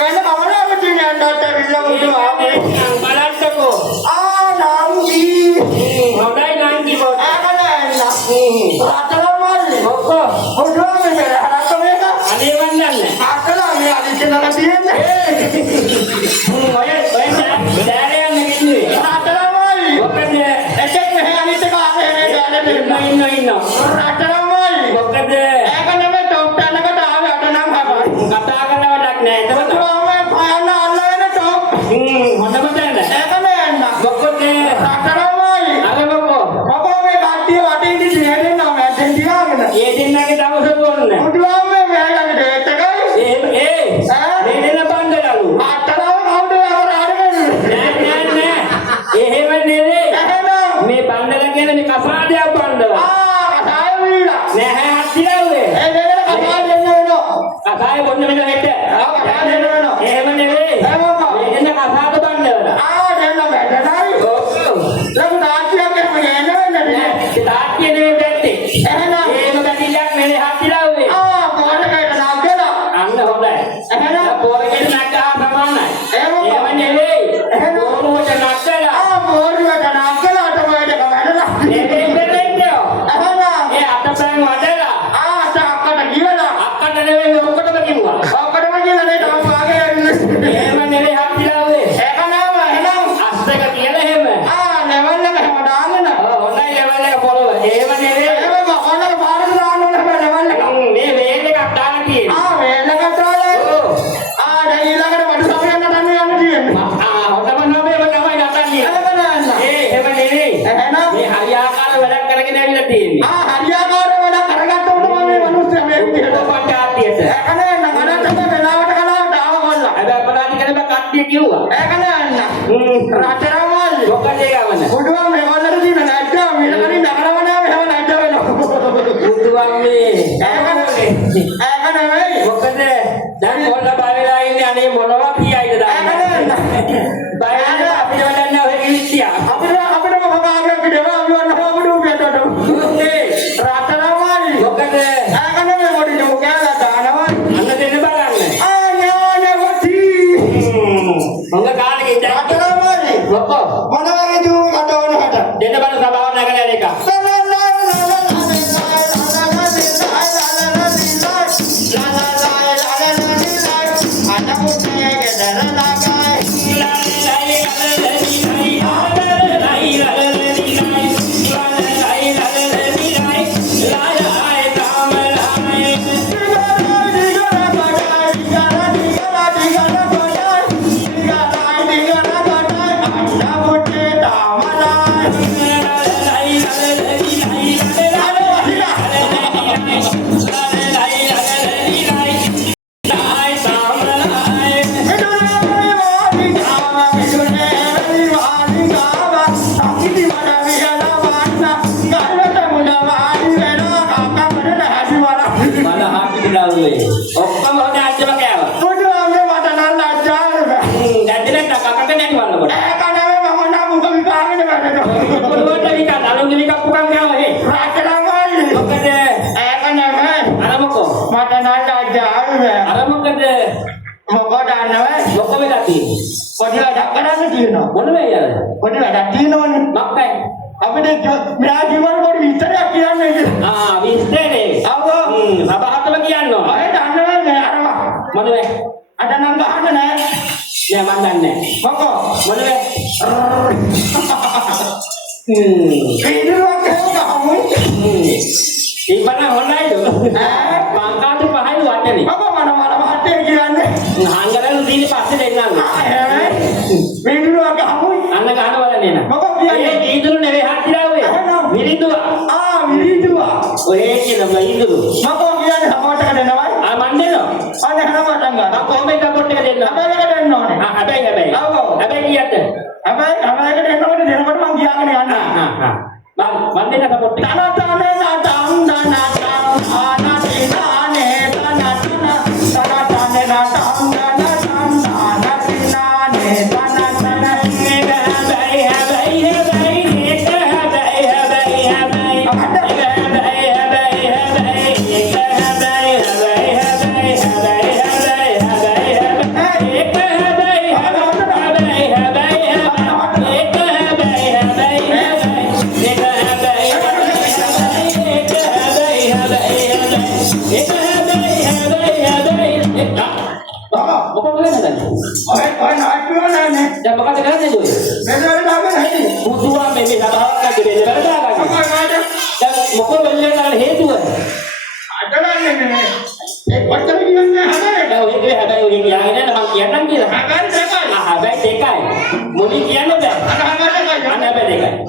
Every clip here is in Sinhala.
වෙන කවදාවත් කියන්නත් ඇවිල්ලා මුතු බලන්නකෝ. නාන්දි. හොඳයි නාන්දි පොඩ. ආකලන්න. රටලමල්ලි. ඔක්කො. හොඩුවම රට මේක. අනේ වන්නන්නේ. ආකලා මේ අදිච්චනක තියෙන්නේ. ඔය දැරේ යන්න කිව්වේ. රටලමල්ලි. මොකද එකෙක් මෙහෙ අනිත් කාලේ ගානේ ඉන්න. රටලමල්ලි. මොකද ඒක නෙමෙයි ටොප් එකකට ආවේ අට නම් හබයි. කතා කරන්න වැඩක් නැහැ. එතකොට හොඩුවම පාන අල්ලගෙන ටොප්. හොඳම තැන. ඒක නෑන්න. මොකද රටලමල්ලි. අර මොකෝ. මොකෝ මේ කට්ටිය වටේ ඉඳි දෙන්න මැදෙන් තියාගෙන. ඒ දෙන්නගේ දවස දුන්න. හොඩුවම මේ ළඟ ඩේට් එකයි. මේ දෙන්න බණ්ඩලු. අටලම කවුද අවරාඩගෙන. නෑ. එහෙම නෙවෙයි. එහෙනම් මේ බණ්ඩල කියන්නේ මේ කසාදයක් බණ්ඩල. කතාය වීලා. නැහැ හත්තිලව්වේ. ඒ දෙන්න කතාය දෙන්න වෙනවා. කසාය බොන්න මෙතන හෙට. කතාය දෙන්න වෙනවා. එහෙම නෙවෙයි. මේ දෙන්න කසාද බණ්ඩල. දෙන්න බැලනයි. ඔව්. ලොකු තාත්තියක් එහෙම නෑ නේද? තාත්තිය නෙවෙයි පැත්තේ. එහෙනම් එහෙම බැඳිල්ලක් නෙවෙයි හත්තිලව්වේ. පොරකට නාගලා. අන්න හොඳයි. එහෙනම් පොරගෙන නැග්ගා සමානයි. එහෙම නෙවෙයි. එහෙනම් පොරුවට නැග්ගලා. පොරකට නාගලා අතවලට වැඩලා. එහෙම නෙවෙයි. එහෙනම් ඒ අතපෑන් වඩලා. අක්කට කියලා. අක්කට නෙවෙයි ඔක්කොටම කිව්වා. ඔක්කොටම කියලා නේ තාම ආගේ ඇවිල්ලා. එහෙම නෙවෙයි හත්තිලව්වේ. ඒක නෑම එහෙනම් අස්සක කියලා එහෙම. ලෙවල් එක හැම දාගෙන. හොඳයි ලෙවල් එක පොළව. එහෙම නෙවෙයි. එහෙම කොහොමද පාරට දාන්න ඕනේ ලෙවල් එක. මේ වේල් එකක් දාලා තියෙනවා. වේල කතාවේ. ඔව්. දැන් ඊළඟට වඩු සමයන් නටන්න යන්න තියෙන්නේ. හොඳම නෝබේම තමයි නටන්නේ. එහෙම නෑ. එහෙම නෙවෙයි. එහෙනම් මේ හරියාකාර වැඩක් කරගෙන ඇවිල්ලා තියෙන්නේ. හරියාකාර වැඩ කරගත්තොත් මේ මිනිස්සු මේ විදිහට පොඩ්ඩාතියට. ඒක නෑ නගරට වෙලාවට කලාවට ආව කොල්ලා. හැබැයි අපරාධ කරලා කට්ටිය කිව්වා. ඒක නෑ රටරවල්. මොකද ඒ ගමන? බුදුන් මේවලට දින නැද්දා මිලකරින් නගරවනා මෙහෙම නැද්ද වෙනවා. බුදුන් මේ ඒක නෙවෙයි. මොකද දැන් කොල්ල බයලා ඉන්නේ අනේ මොනවා කියයිද දැන්. බයලා අපිට වැඩක් නැහැ ඔය කිවිත්තියා. අපිට මොකක් ආගයක් දෙනවා අපි වන්න හොබඩු පිටට. ඒ රටරවල්. මොකද ඒක නෙවෙයි මොඩි නෝකලා දානවා. අන්න දෙන්න බලන්න. ඥානවති. මොංග කාලේ ඉඳන් රටරවල්. මොකෝ මොන වගේ දූ කටවනකට. දෙන්න බලන සභාව නැගලා එක. ඔක්කොම හොඳ අජ්ජම කෑවා. බුදුන්ගේ මට නම් ලැජ්ජාව බෑ. දැන් කකට නැති වන්නකොට. ඒක නෙවෙයි මම නම් මුක විකාගෙන වැඩනවා. පොළොවට විකා නලුන්ගේ විකා පුකන් ගාව හේ. රටරවල්. මොකද ඒක නෙවෙයි. අර මොකෝ මට නම් ලැජ්ජාව බෑ. අර මොකද මොකද නෙවෙයි. මොක වෙලා තියෙන්නේ. පොඩි වැඩක් කරන්න තියෙනවා. මොන වෙයි අර පොඩි වැඩක් තියෙනවනේ. මක්කයි. අපිට මෙයා ජීවන පොඩි විස්තරයක් කියන්නේ. විස්තරේ. සභාවටම කියනවා. අය දන්නවද මේ අරවා. මොන වේ අද නම් ගහන්න නෑ. නෑ මන් දන්නේ මොකෝ මොන වේ ඉදිරියට ගහමු. ඉබ්බන හොන්නයිද මංකාතු පහයි වටනේ මොකෝ මන මහත්තයා කියන්නේ. හංගලු දීලි පස්සේ දෙන්නම්. ඉදිරියට ගහමු. අන්න ගහනවල නේන. මොකෝ කියන්නේ. ඒ ඉදුරු නෙවෙයි හත්තිලාවේ. විරිදුව. විරිදුවා. ඔය කියන ඉදුරු. මොකෝ කියන්නේ සපෝට් එක දෙනවයි. මන් දෙනවා. අනේ හරවටන් ගන්න. කොහොමද සපෝට් එක දෙන්න? අපේකට දෙන්න ඕනේ. හැබැයි. හැබැයි කීයද? අපේකට දෙනකොට මං කියාගෙන යන්න. මන් දෙන්න සපෝට් එක. තනතනේ නටම් දනටම් ආනති නානේ තනතන තනතනේ නටම් දනටම් ආනති නානේ තනතන මේක හැබැයි නේද? ඔය නාට්‍යවල නෑ. දැන් මොකද කරන්නේ දුවේ? මෙතන දාගෙන හිටියේ. පුදුවා මේ සභාවක් නැති වෙලද දාගන්න. දැන් මොකද වෙන්නේ කියලා හේතුව? අදලන්නේ නේ. ඒ කොච්චර කියන්නේ නැහැ. දැන් ඔය කිව්වේ හැබැයි ඔය කියාගෙන යන්න මම කියන්නම් කියලා. හැබැයි දෙකයි. හැබැයි දෙකයි. මුලින් කියන්න බෑ. හැබැයි දෙකයි.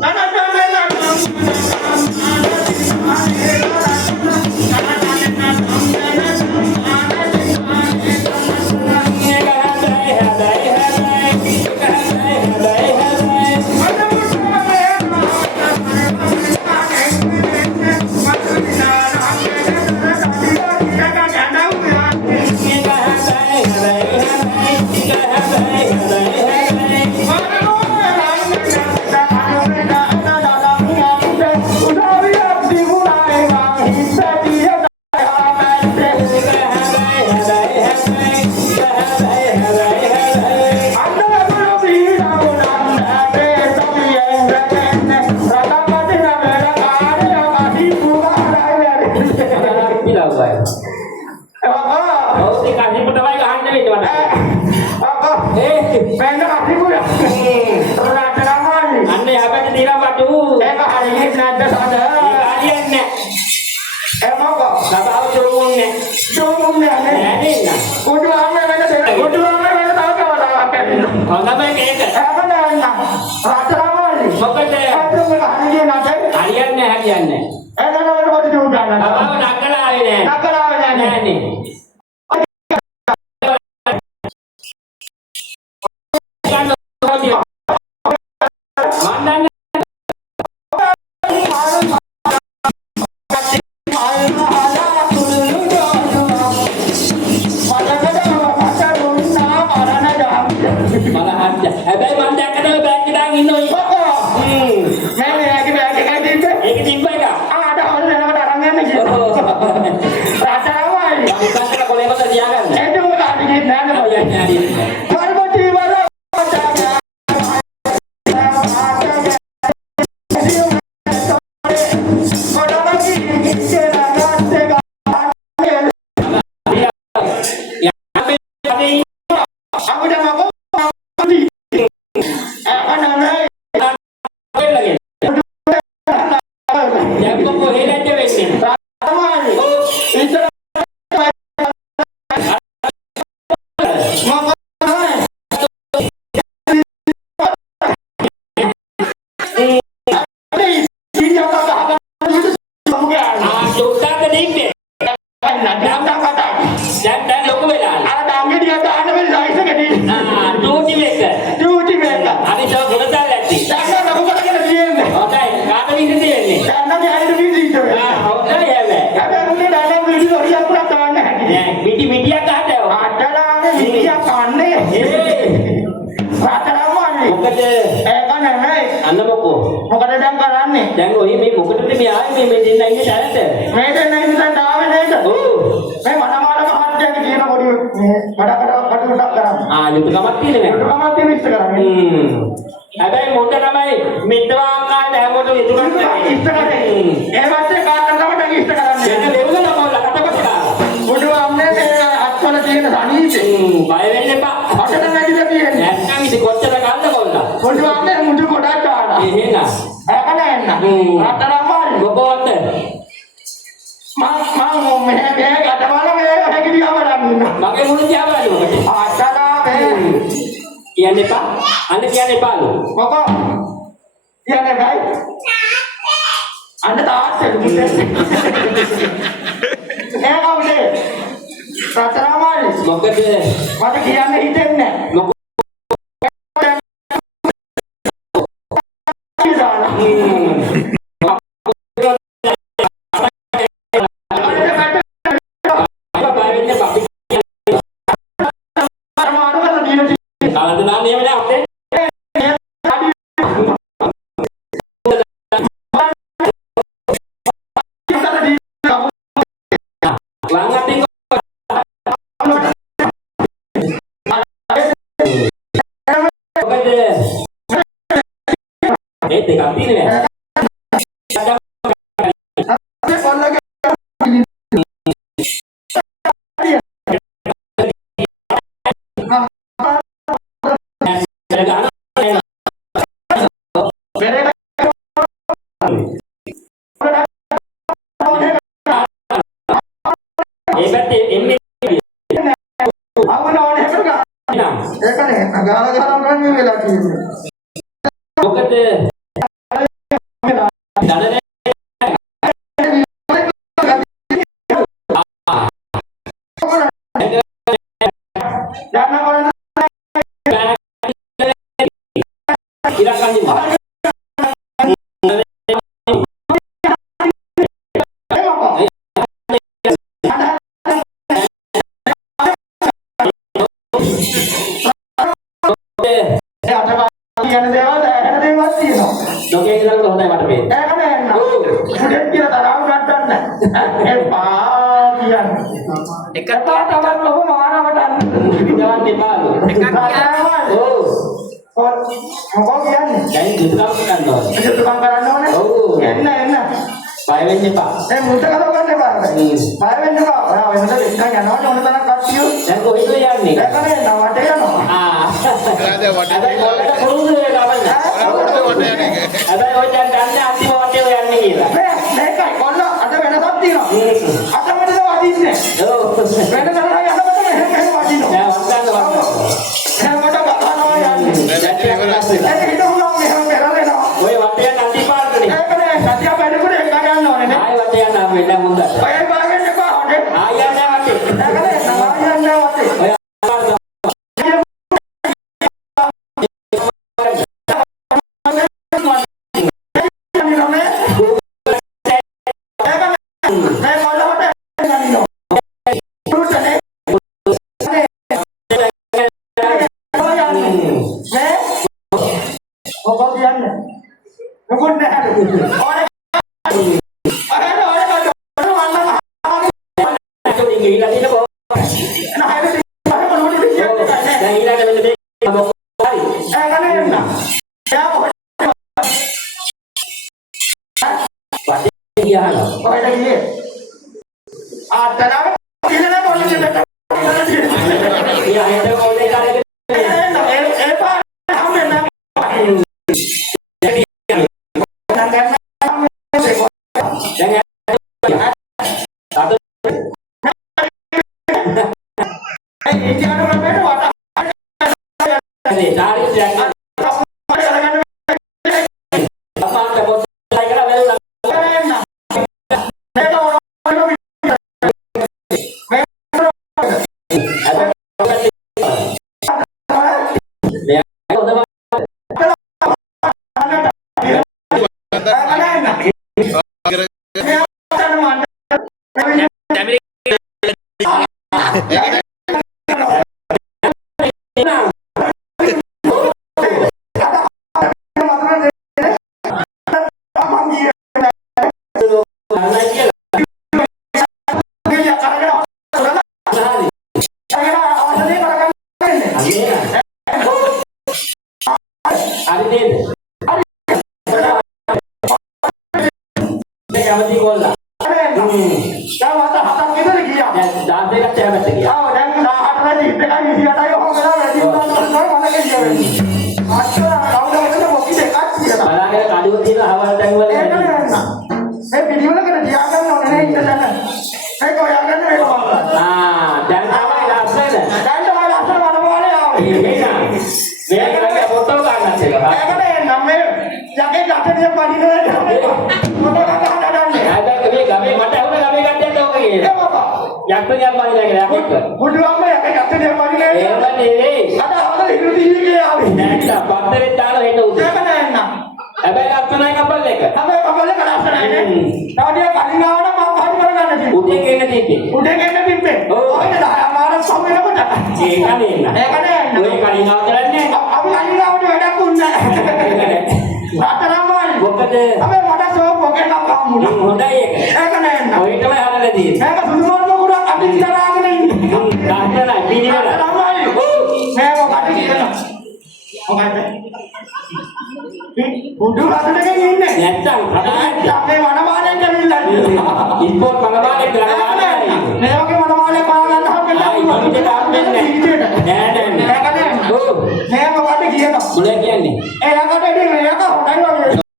නෑ මොකද කියනවා. මොලේ කියන්නේ. එයාකට එදී මේක හොඳයි වගේ.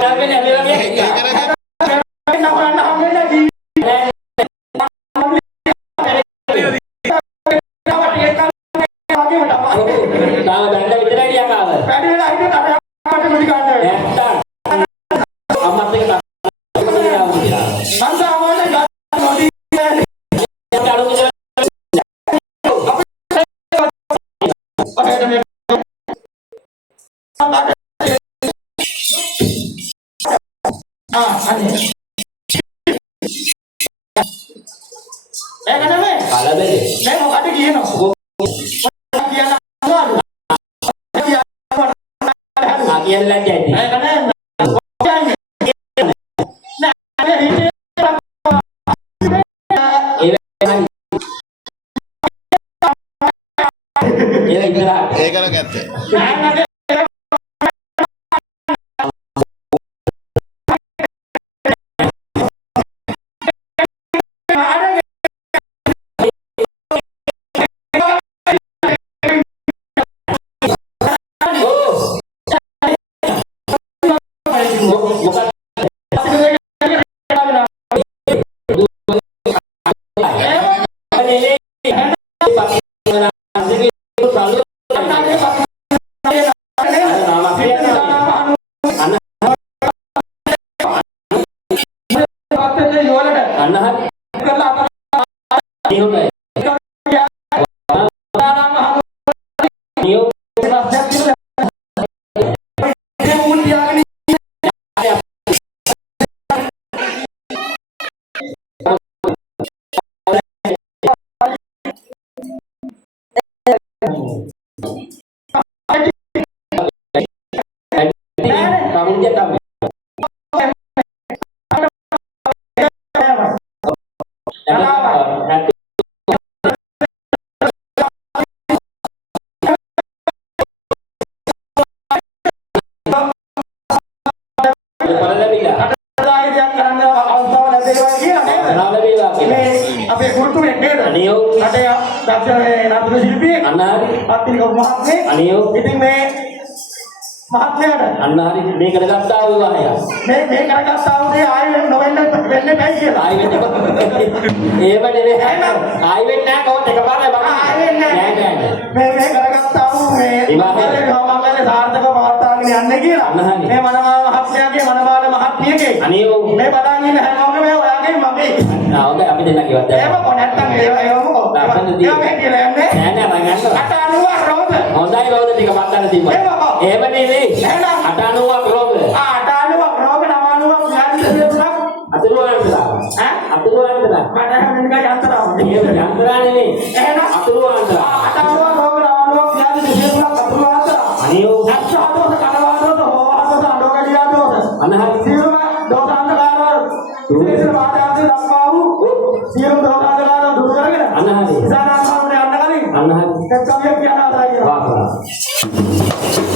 අපි නැමෙ වගේ. නවන්න හම්බෙන්නේ ජීවිතේ. තාම බැලලා විතරයි යකාව. වැඩි වෙලා හිටියත් අර යාකට මුලි ගන්න. නැත්තම් අම්මත් එක්ක ඒක නම් ඇත්ත. අන්නහරි මේ කරගත්තා වූ විවාහය. මේ කරගත්තා වූ දේ ආයෙ නොවෙන්න වෙන්නේ නැහැ කියලා. ආයෙ වෙන්නේ. ඒව නෙවෙයි. ආයෙ වෙන්නේ නැහැ කවුද එකපාරයි බලන්න. ආයෙ වෙන්නේ නැහැ. මේ කරගත්තා වූ මේ විවාහයේ සාර්ථකව පවත්වාගෙන යන්නේ කියලා. මේ මනමාල මහත්මයාගේ මනමාල මහත්මියගේ. අනේ මේ බලන් ඉන්න හැමෝම මේ ඔයාගේ මගේ. හොඳයි අපි දෙන්න කිව්වත්. එහෙම කොහොමද ඒව මොකද? මේ කියලා යන්නේ. නෑ නෑ මම ගන්නවා. 890 රෝද. හොඳයි රෝද ටික පත්තන්න තිබ්බා. එහෙම නෙවෙයි. 890 රෝද. 890 රෝද 90 ඥාන අතුරුවන්තලා. අතුරුවන්තලා. මට නිකන් යන්ත්‍රාව. ඒක යන්ත්‍රා නෙවෙයි. එහෙනම් අතුරුවන්තලා. 890 රෝද 90 ඥාන දෙවියන්ලා අතුරුවන්තලා. අනියෝ අත්සාදෝස කනවාදෝස හෝවාදෝස අඩෝගඩියාදෝස. අනහරි සියලුම දෝසාන්තකාරවල විශේෂ වාදයන්ට දක්වා වූ සියලු දෝසාන්තකාරවල දුරු කරගෙන අනහරි ඉසානාමහාමුදුරේ යන්න කලින් අනහරි එක්කමිය කියන ආදාය. වාසනා